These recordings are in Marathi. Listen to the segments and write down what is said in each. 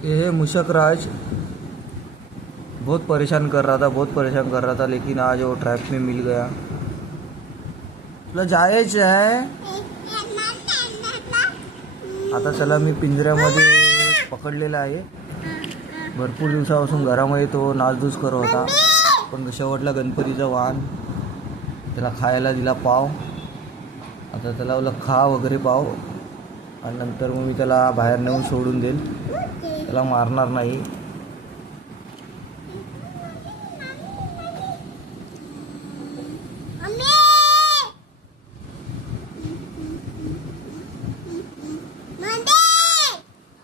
ये है मुशक राज। बहुत परेशान कर रहा था, बहुत परेशान कर रहा था, लेकिन आज वो ट्रैप में मिल गया। तुला जायचं आहे आता? चला, मी पिंजऱ्यामध्ये पकडलेला आहे. भरपूर दिवसापासून घरामध्ये तो नासधूस करत होता, पण शेवटला गणपतीचं वाहन त्याला खायला दिला पाव. आता त्याला बोला खा वगैरे पाव, आणि नंतर मग मी त्याला बाहेर नेऊन सोडून देईल. त्याला मारणार नाही.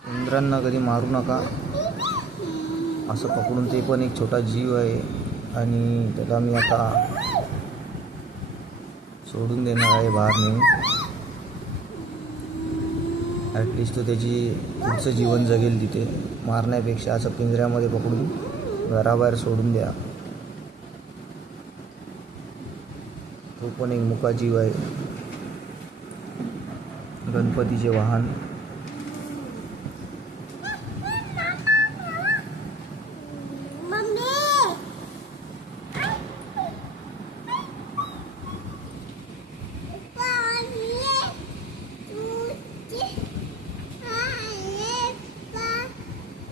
उंदरांना कधी मारू नका, असं पकडून. ते पण एक छोटा जीव आहे, आणि त्याला मी आता सोडून देणार आहे बाहेर नेऊन. ॲटलिस्ट तो त्याची पुढचं जीवन जगेल तिथे. मारण्यापेक्षा असं पिंजऱ्यामध्ये पकडून घराबाहेर सोडून द्या. तो पण एक मुका जीव आहे. गणपतीचे वाहन